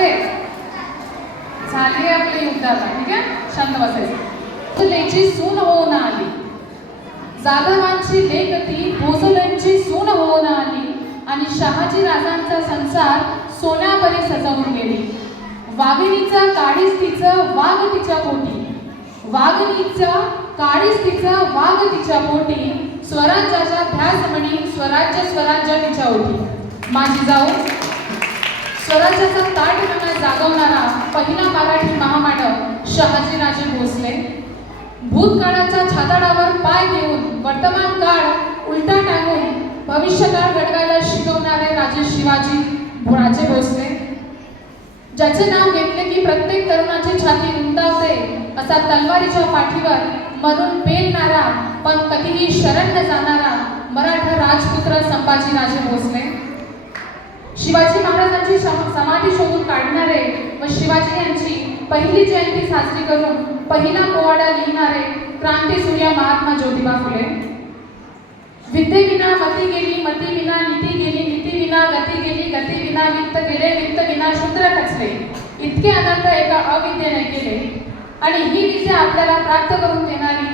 असेल झाली आपली युद्धाला, ठीक आहे, शांत बसायचं. भोसलेची सून होऊन आली, जाधवांची लेकती भोसलेंची सून होऊन आली आणि शहाजी राजांचा संसार सोन्यापरी सजवून गेली. वाघिणीचा काळीच तिचं वाघ तिच्या पोटी, वाघिणीचा काळीच तिचं वाघ तिच्या पोटी, स्वराज्याच्या ध्यास म्हणी स्वराज्य स्वराज्य तिच्या ओठी. माझी जाऊ स्वराज्याचा ताठपणा जागवणारा पहिला मराठी महामानव शहाजीराजे भोसले. भूतकाळाच्या छाताडावर पाय देऊन वर्तमान काळ उलटा टाकून भविष्यकाळ घडवायला शिकवणारे राजे शिवाजी राजे भोसले, ज्याचे नाव घेतले की प्रत्येक तरुणाची छाती उंचावते असा तलवारीच्या पाठीवर मरून पेलणारा पण कधीही शरण न जाणारा मराठा राजपुत्र संभाजीराजे भोसले. शिवाजी महाराजांची समाधी शोधून काढणारे व शिवाजी यांची पहिली जयंती साजरी करून पहिला पोवाडा लिहिणारे क्रांतीसूर्य महात्मा ज्योतिबा फुले. विद्येविना मती गेली, मती विना नीती गेली, नीती विना गती गेली, गती विना वित्त गेले, वित्त विना शूद्र खचले. इतके अनंत एका अविद्येने केले आणि ही विद्या आपल्याला प्राप्त करून देणारी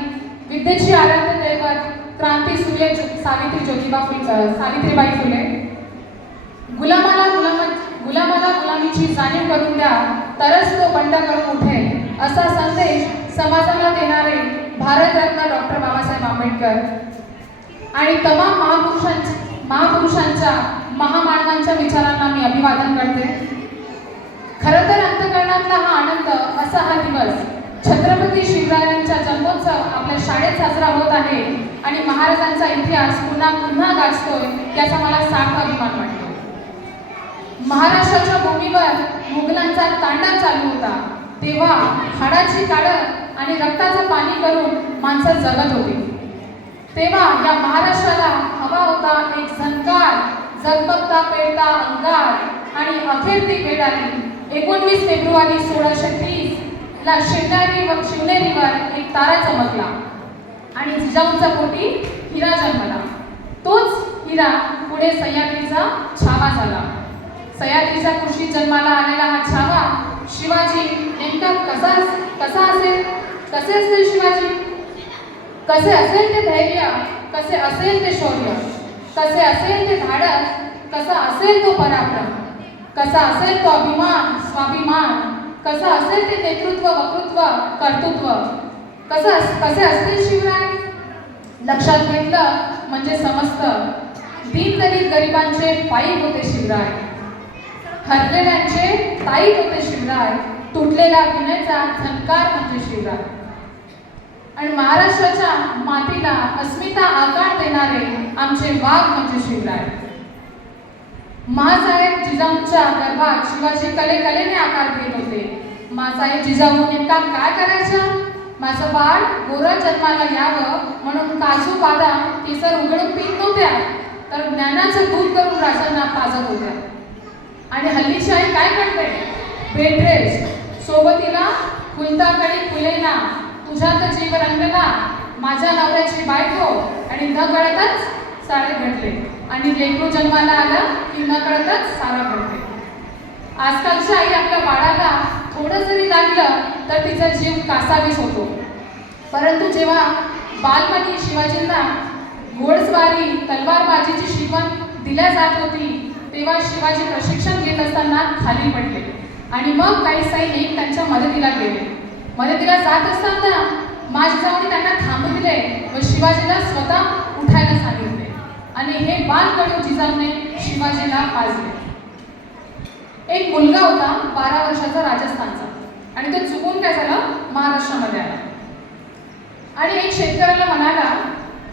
विद्येची आराध्य दैवत क्रांतीसूर्य सावित्रीबाई फुले. गुलामाला गुलामीची जाणीव करून द्या, तरच तो बंड करून उठेल असा संदेश समाजाला देणारे भारतरत्न डॉक्टर बाबासाहेब आंबेडकर आणि तमाम महापुरुषांच्या महामानवांच्या विचारांना मी अभिवादन करते. खरं तर अंतःकरणातला हा आनंद असा हा दिवस छत्रपती शिवरायांचा जन्मोत्सव आपल्या शाळेत साजरा होत आहे आणि महाराजांचा इतिहास पुन्हा पुन्हा गाजतोय याचा मला सार्थ अभिमान वाटतो. महाराष्ट्राच्या भूमीवर मुघलांचा तांडा चालू होता तेव्हा हाडाची काढत आणि रक्ताचं पाणी करून माणसं जगत होती. तेव्हा या महाराष्ट्राला हवा होता एक झंकार, झगमगता पेटता अंगार आणि अखेर ती वेळ आली. 19 फेब्रुवारी 1630 ला शिवनेरीवर एक तारा चमकला आणि जिजाऊंच्या पोटी हिरा जन्मला. तोच हिरा पुढे सह्याद्रीचा छावा झाला. सह्याद्रीच्या कुशीत जन्माला आलेला हा छावा शिवाजी नेमका कसा असेल, कसे असतील शिवाजी, कसे असेल ते धैर्य, कसे असेल ते शौर्य, कसे असेल ते धाडस, कसा असेल तो पराक्रम, कसा असेल तो अभिमान स्वाभिमान, कसा असेल ते नेतृत्व वक्तृत्व कर्तृत्व, कसे असतील शिवराय. लक्षात घेतलं म्हणजे समजतं. दीनदलित गरिबांचे पायी होते शिवराय, हरलेल्यांचे ताईत होते शिवराय, तुटलेल्या विनेचा झंकार म्हणजे शिवराय. आणि महाराष्ट्राच्या मातीला अस्मिता आकार देणारे आमचे वाघ म्हणजे शिवराय. माँसाहेब जिजाऊंच्या गर्भात शिवाजी कलेने आकार घेत होते. माँसाहेब जिजाऊ नेमका काय करायचं? माझं बाळ गोरं जन्माला यावं म्हणून काजू बदाम केसर उघडून पीत नव्हत्या, तर ज्ञानाचं दूध करून राजांना पाजत होत्या. आणि हल्लीची आई काय करते? बेड रेस्ट, सोबतीला फुलताकडी फुलेना, तुझ्यात जीव रंगला, माझ्या नवऱ्याची बायको, आणि न कळतच सारे घडले. आणि लेकरू जन्माला आलं की न कळतच सारा घडते. आजकालची आई आपल्या बाळाला थोडं जरी लागलं तर तिचा जीव कासावीस होतो. परंतु जेव्हा बालपणी शिवाजींना घोडस्वारी तलवारबाजीची शिकवण दिल्या जात होती तेव्हा शिवाजी प्रशिक्षण घेत असताना खाली पडले आणि मग काही सैनिक त्यांच्या मदतीला गेले. मदतीला जात असताना जिजाऊंनी त्यांना थांबविले व शिवाजीला स्वतः उठायला सांगितले आणि हे बालकडू जिजाऊने शिवाजीला पाजले. एक मुलगा होता 12 वर्षाचा राजस्थानचा आणि तो चुकून काय झालं महाराष्ट्रामध्ये आला आणि एक शेतकऱ्याला म्हणाला,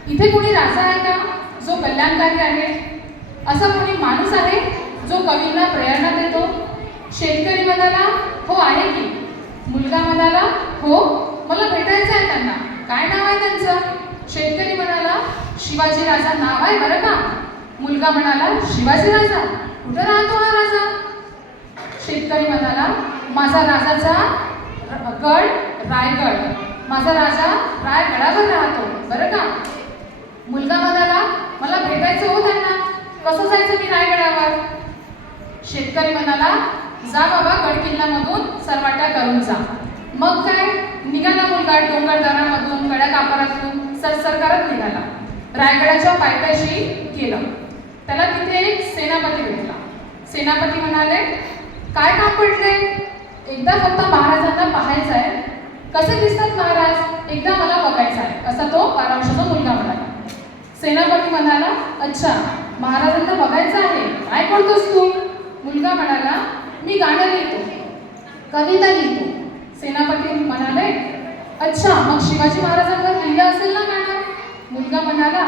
इथे कोणी राजा आहे का जो कल्याणकारी आहे? असा कोणी माणूस आहे जो कवींना प्रेरणा देतो? शेतकरी म्हणाला, हो आहे की. मुलगा म्हणाला, हो मला भेटायचं आहे त्यांना. काय नाव आहे त्यांचं? शेतकरी म्हणाला, शिवाजी राजा नाव आहे बरं का. मुलगा म्हणाला, शिवाजी राजा? कुठं राहतो हा राजा? शेतकरी म्हणाला, माझा राजाचा गड रायगड, माझा राजा रायगडावर राहतो बरं का. मुलगा म्हणाला, मला भेटायचं हो त्यांना. कसं जायचं मी रायगडावर? शेतकरी म्हणाला, जा बाबा गडकिल्ल्यामधून सरवाटा करून जा. मग काय निघाला मुलगा डोंगरदऱ्यामधून कडक आकारातून सरसर करत निघाला. रायगडाच्या पायथ्याशी गेलं. त्याला तिथे एक सेनापती भेटला. सेनापती म्हणाले, काय काम पडले? एकदा फक्त महाराजांना पाहायचं आहे. कसे दिसतात महाराज? एकदा मला बघायचं आहे, असा तो 12 वर्षाचा मुलगा म्हणाला. सेनापती म्हणाला, अच्छा महाराजांना बघायचं आहे, काय करतोस तू? मुलगा म्हणाला, मी गाणं लिहितो, कविता लिहितो. सेनापती म्हणाले, अच्छा मग शिवाजी महाराजांवर लिहिलं असेल ना गाणं? मुलगा म्हणाला,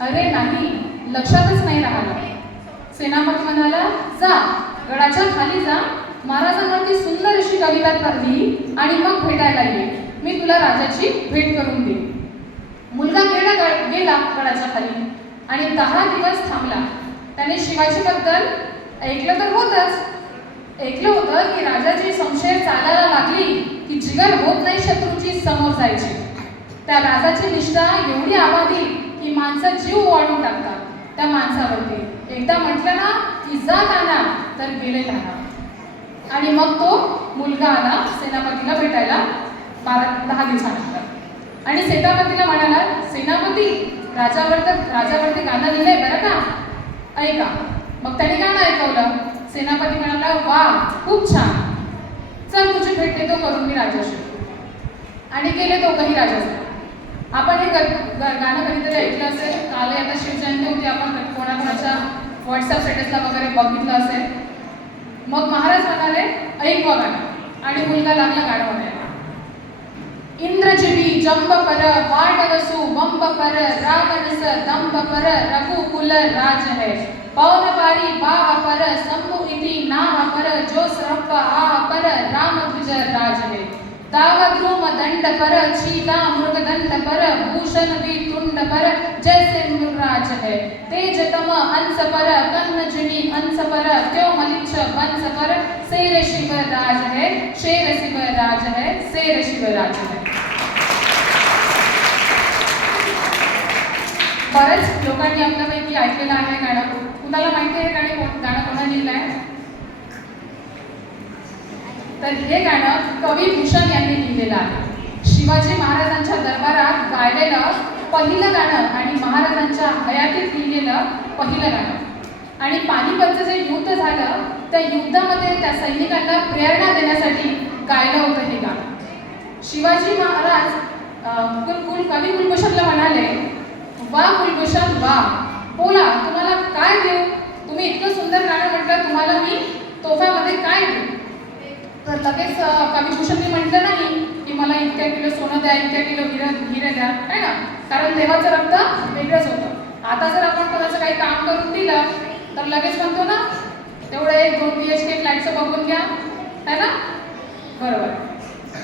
अरे नाही, लक्षातच नाही राहिलं. सेनापती म्हणाला, जा गडाच्या खाली जा, महाराजांवरती सुंदर अशी कविता लिही आणि मग भेटायला ये, मी तुला राजाची भेट करून देईन. मुलगा गेला गडाच्या खाली आणि 10 दिवस थांबला. त्याने शिवाजीबद्दल ऐकलं तर होतच. ऐकलं होतं की राजाची संशय चालायला लागली की जिगर होत नाही शत्रूची समोर जायची. त्या राजाची निष्ठा एवढी आबादी की माणसं जीव वाढून टाकतात त्या माणसावरती. एकदा म्हटलं ना की जा गाणा तर गेले गाणा. आणि मग तो मुलगा आला सेनापतीला भेटायला 10 दिवसानंतर आणि सेनापतीला म्हणाला, सेनापती राजावरती गाणं लिहिलंय बरं का, ऐका. मग त्याने गाणं ऐकवलं. सेनापती म्हणाला, वा खूप छान, चल तुझी भेट देतो करून मी राजाशी. आणि गेले दोघंही राजाचे. आपण हे गाणं कधीतरी ऐकलं असेल. काल आता शिवजयंती होती, आपण कोणाकोणाच्या व्हॉट्सअप स्टेटसला वगैरे बघितलं असेल. मग महाराज म्हणाले, ऐक व गाणं. आणि मुलगा लागला गाणं म्हणायला. इंद्रजिबी जंब पर वाटवसु वंब पर रावणस दंब पर रघुकुल राज है पवन पारी बाह पर शंभु इति नाम पर जो श्रप आह पर राम ध्वज राज है दावद्रुम दंड पर चीता मृगदंड पर भूषण वितुंड पर जैसे मृगराज है तेजतम अंश पर कन्नजुनी अंश पर त्यो मलिच्छ वंश पर शेर शिव राज है शेर शिव राज है शेर शिव राज है. बऱ्याच लोकांनी आपल्यापैकी ऐकलेलं आहे गाणं. कुणाला माहिती आहे गाणं कोणाने लिहिलं आहे? तर हे गाणं कवी भूषण यांनी लिहिलेलं आहे. शिवाजी महाराजांच्या दरबारात गायलेलं पहिलं गाणं आणि महाराजांच्या हयातीत लिहिलेलं पहिलं गाणं. आणि पानिपतचं जे युद्ध झालं त्या युद्धामध्ये त्या सैनिकांना प्रेरणा देण्यासाठी गायलं होतं हे गाणं. शिवाजी महाराज कवी कुलभूषणला म्हणाले, वा कुलभूषण वा, बोला तुम्हाला काय देऊ? तुम्ही इतकं सुंदर गाणं म्हटलं, तुम्हाला मी तोफामध्ये काय देऊ? तर लगेच कविभूषणनी म्हटलं नाही की मला इतक्या किलो सोनं द्या, इतक्या किलो हिरे द्या, आहे ना, कारण देवाचं रक्त वेगळंच होतं. आता जर आपण कोणाचं काही काम करून दिलं तर लगेच म्हणतो ना, तेवढं 1-2 BHK फ्लॅटचं बघून घ्या, है ना, बरोबर.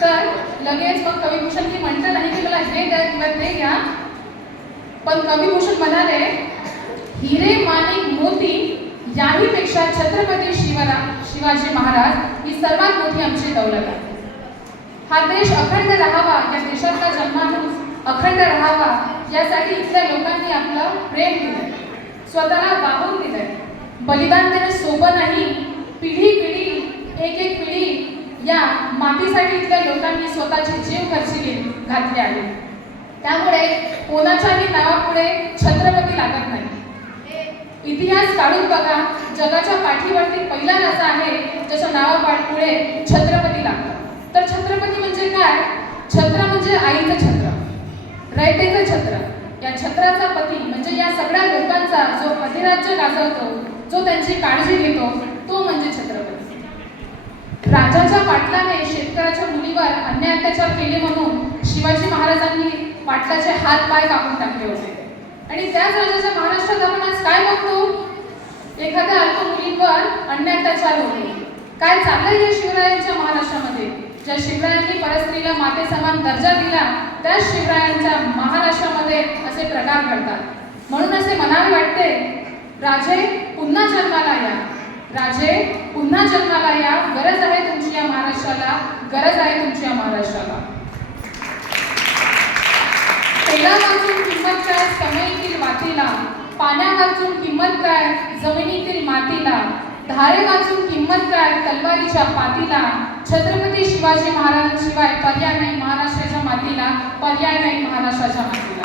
तर लगेच मग कविभूषणनी म्हटलं नाही की मला हे द्या किंवा ते घ्या, पण कविभूषण म्हणाले, हिरे माणिक मोती याहीपेक्षा छत्रपती शिवाजी महाराज ही सर्वात मोठी आमची दौलत आहे. हा देश अखंड राहावा, या देशातला जन्मानूस अखंड राहावा यासाठी इथल्या लोकांनी आपलं प्रेम दिलं, स्वतःला वाहून दिलंय. बलिदान देणं सोपं नाही. पिढी एक पिढी या मातीसाठी इथल्या लोकांनी स्वतःचे जीव खर्ची घातले आहे. त्यामुळे कोणाच्याही नावापुढे छत्रपती लागत नाही. इतिहास काढून बघा, जगाच्या पाठीवरती पहिला राजा आहे ज्याच्या नावापुढे छत्रपती लागतं. तर छत्रपती म्हणजे काय? छत्र म्हणजे आईचं छत्र, रयतेचं छत्र. या छत्राचा पती म्हणजे या सगळ्या लोकांचा जो अधिराज्य गाजवतो, जो त्यांची काळजी घेतो, तो म्हणजे छत्रपती. राजाच्या पाटलाने शेतकऱ्याच्या मुलीवर अन्याय अत्याचार केले म्हणून शिवाजी महाराजांनी पाटलाचे हात पाय कापून टाकले होते. आणि त्याच राजाच्या महाराष्ट्रात आपण आज काय बघतो? एखाद्या अल्प मुलींवर अन्याय अत्याचार होते. काय चाललंय या शिवरायांच्या महाराष्ट्रामध्ये? ज्या शिवरायांनी परस्त्रीला माते समान दर्जा दिला, त्या शिवरायांच्या महाराष्ट्रामध्ये असे प्रकार घडतात. म्हणून असे म्हणावे वाटते, राजे पुन्हा जन्माला या, राजे पुन्हा जन्माला या. गरज आहे तुमची या महाराष्ट्राला, गरज आहे तुमची या महाराष्ट्राला. तेला वाचून किंमत काय समयीतील वातीला, पाण्या वाचून किंमत काय जमिनीतील मातीला. धारे वाचून किंमत काय तलवारीच्या पातीला, छत्रपती शिवाजी महाराजांशिवाय पर्याय नाही महाराष्ट्राच्या मातीला, पर्याय नाही महाराष्ट्राच्या मातीला.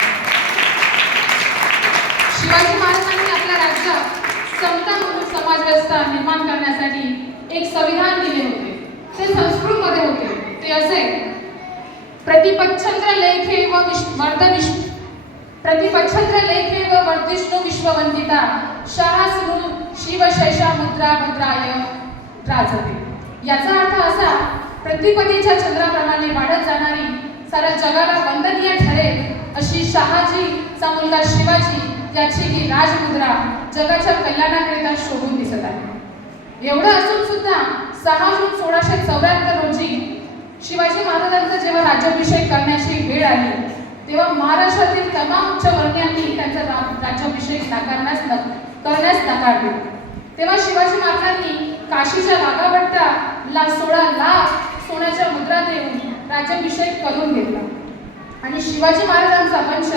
शिवाजी महाराजांनी आपल्या राज्यात समता म्हणून समाजव्यवस्था निर्माण करण्यासाठी एक संविधान दिले होते. ते संस्कृतमध्ये होते. ते असे: प्रतिपच्छंद्र लेखे व प्रतिपच्छंद्र लेखे व वर्धिष्णु विश्ववंदिता शाहसृ शिवशैषा मुद्रा भद्राय राजते. याचा अर्थ असा: प्रतिपदीच्या चंद्राप्रमाणे वाढत जाणारी, साऱ्या जगाला वंदनीय ठरेल अशी शहाजीचा मुलगा शिवाजी याची ही राजमुद्रा जगाच्या कल्याणाकरिता शोभून दिसत आहे. एवढं असून सुद्धा 6 जून 1674 रोजी शिवाजी महाराजांचा जेव्हा राज्याभिषेक करण्याची वेळ आली, तेव्हा महाराष्ट्रातील तमाम उच्चवर्णीयांनी त्यांचा राज्याभिषेक करण्यास नकार दिला. तेव्हा शिवाजी महाराजांनी काशीच्या नागाभट्टाला 16 लाख सोन्याच्या मुद्रा देऊन राज्याभिषेक करून घेतला आणि शिवाजी महाराजांचा वंश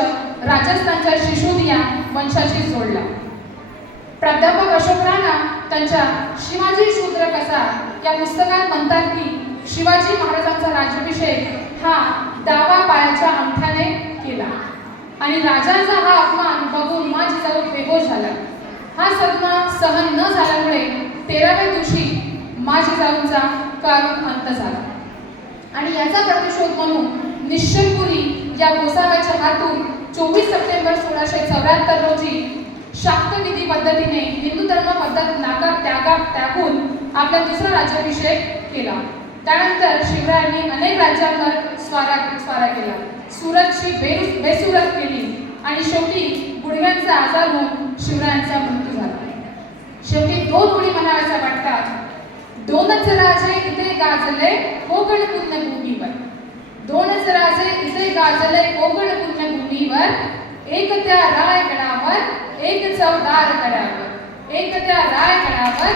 राजस्थानच्या शिशोदिया वंशाशी जोडला. प्राध्यापक अशोक राणा त्यांच्या शिवाजी शूद्र कसा या पुस्तकात म्हणतात की शिवाजी महाराजांचा राज्याभिषेक हा डावा पायाच्या अंगठ्याने केला आणि राजाचा हा अपमान बघून मा जिजाऊ बेहोश झाला. हा सदमा सहन न झाल्यामुळे 13व्या दिवशी मा जिजाऊंचा करून अंत झाला आणि याचा प्रतिशोध म्हणून निश्चलपुरी या गोसाव्याच्या हातून 24 सप्टेंबर 1674 रोजी शाक्त विधी पद्धतीने हिंदू धर्म पद्धत त्यागून आपला दुसरा राज्याभिषेक केला. त्यानंतर शिवरायांनी अनेक राज्यांवर स्वारा केला, सुरतची बेसुरत केली आणि शेवटी गुडघ्यांचा आजार होऊन शिवरायांचा मृत्यू झाला. शेवटी 2 ओळी म्हणाव्याच्या वाटतात: दोनच राजे इथे गाजले कोकण पुण्यभूमीवर, दोनच राजे इथे गाजले कोकण पुण्यभूमीवर, एक त्या रायगडावर एक चवदार गडावर, एक त्या रायगडावर